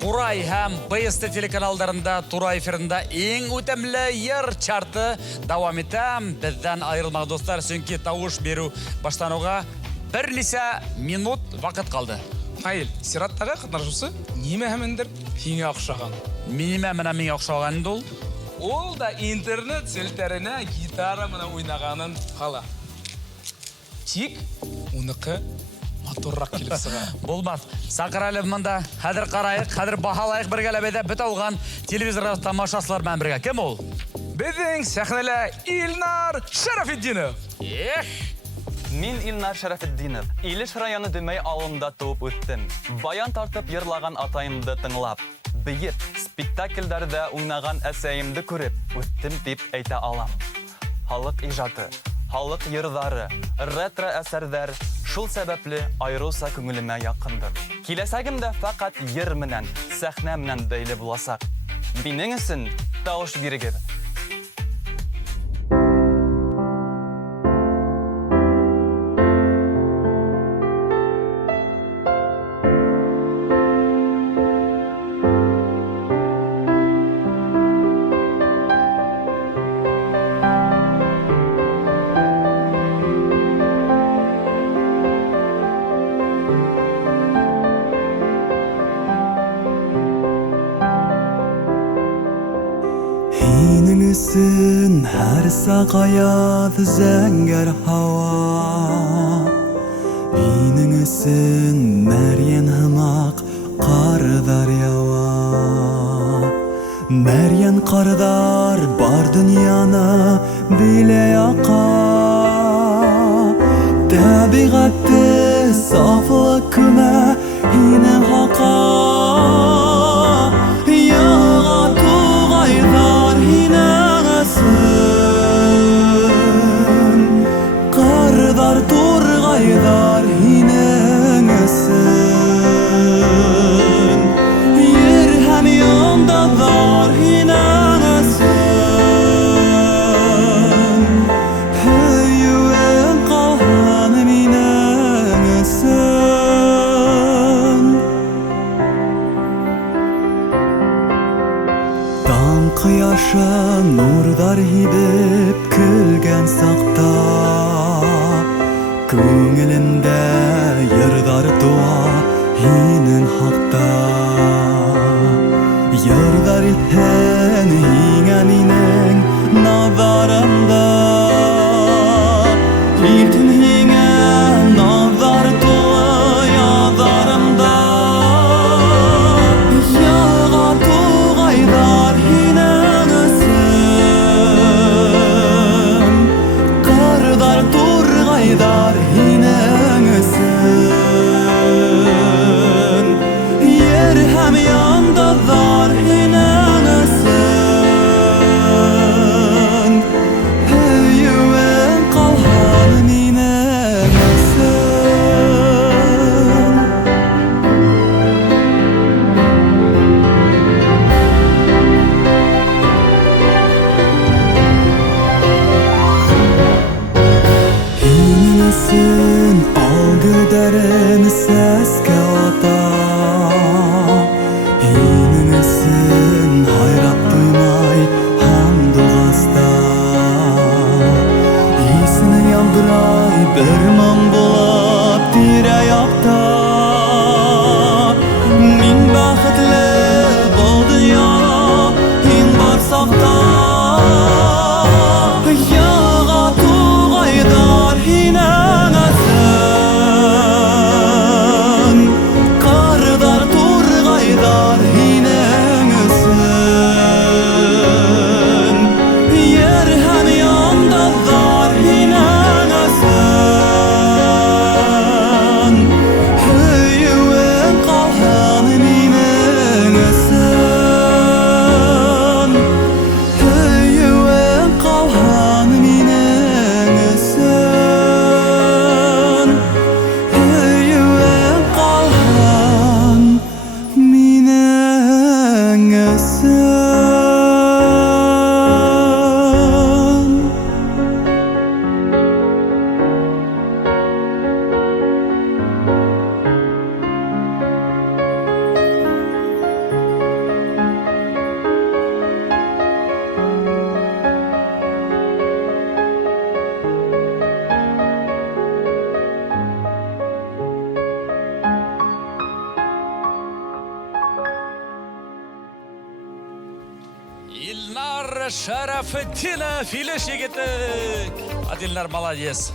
Турай һәм БСТ телеканалдарында Турай эфирында ең үтемле йыр чарты дәвам итәм. Бездән айрылмак достар, чөнки тавыш беру башлануга бер ничә минут вакыт калды. Наил, сираттагы катнашучысы неме хәмендер һиңа охшаган. Минемә менә миңа охшаган инде ул. Ул да интернет селтәренә гитара менә уйнаганын кала. Тик уныкы моторрак килеп сыга. Булмас. Сакыралы монда. Хәзер карайык, хәзер баһалайык бергәләбәдә бит алган телевизор тамашачылар белән бергә. Кем ул? Безнең сәхнәлә Илнар Шәрәфетдинов. Эх! Мин Илнар Шәрәфетдинов. Илеш районы Дөмәй авылында туып үттем. Баян тартып йырлаган атайымды тыңлап, бейеп, спектакльдәрдә уйнаган әсәемде күреп үттем дип әйтә алам. Халык иҗаты, халык йырдары, ретро әсәрҙәр шул сәбәпле айрылса күңелемә якындыр. Киләсәгемдә фақат йыр менән, сәхнә менән бәйле буласак. Минең өсөн тауыш бирегез. Her saqayat zəngər hava Hinin üsün məryen hımaq qardar yawa Məryen qardar bar dünyana bile yaqa Təbiqatı saflıq küme hinin haqa Yağa tuğaydar hine Qardar turğaydar hinin ösün Yer hem yandadar hinin ösün Hüyüven qalhan minin ösün Dan qıyaşı nurdar hidip külgen saqta Күңелемдә йырдар туа һинең хакта Йырдар илһен һиңә минең наҙарымда Илтен һиңә наҙар тулы яҙарымда Яға туғайҙар һинең өсөн Ҡарҙар турғайҙар Yer hem yandadar hinen ösün Илнар Шарафетдинов, Илеш егеті. Илнар, молодец.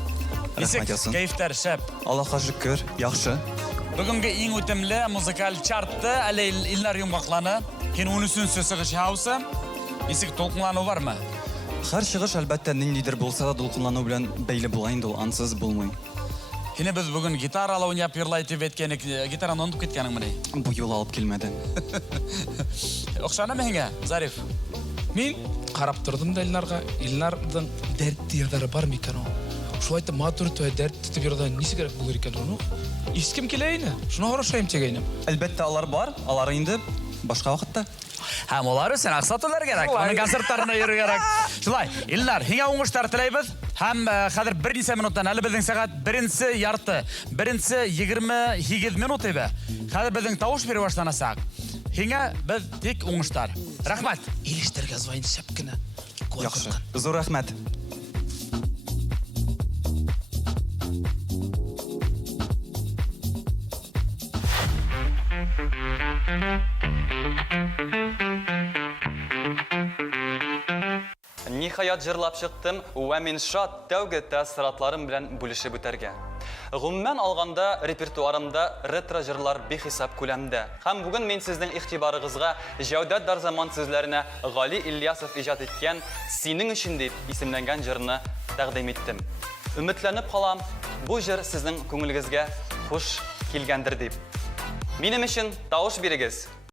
Нисек, Ясын. кайфтар, шәп. Аллаһка шөкер, яхшы. Бүгінгі ең өтімлі музыкаль чартты әлі Илнар Юмбақланы. Кен 13-сі сығыш хаусы. Нисек, толқынлану бар ма? Һәр чыгыш әлбәттә ниндидер булса да дулкынлану белән бәйле була инде ул, ансыз булмый. Хине біз бүгін гитаралы ойнап йырлай тип әйткәнек, гитараны онып кеткәнең менә. Бу юл алып килмәде. Оқшаны меңә, Зариф? Мен қарап тұрдым да Илнарға. Илнардың дәртті ердары бар ма екен ол? Шулайтты матур той дәртті тіп ердан несі керек болыр екен оны? Ескім келейіні? Шуна қарашайым тегейінім. Әлбәттә алар бар, алар инде башка вакытта. Һәм олар өсен ақсатулар керек, оның концерттарына йөрү керек. Шулай, Илнар, һиңа уңыштар теләйбез. Һәм хәзер бер нисә минуттан, әле безнең сәгать беренче ярты, беренче 28 минут иде. Хәзер безнең тавыш бирү башланасак. Һиңа без тик уңыштар. Рәхмәт. Илештерге звайын шәпкіні. Яхшы. Зур рәхмәт. Ниһаят җырлап чыктым ва мин шат тәүге тәэсиратларым белән бүлешеп үтәргә. Гомумән алганда репертуарымда ретро җырлар бихисап күләмдә. Һәм бүген мин сезнең игътибарыгызга Җәүдәт Дарзаман сүзләренә Гали Ильясов иҗат иткән "Синең өчен" дип исемләнгән җырны тәкъдим иттем. Өметләнеп калам, бу җыр сезнең күңелегезгә хуш килгәндер дип. Минем өчен тавыш бирегез.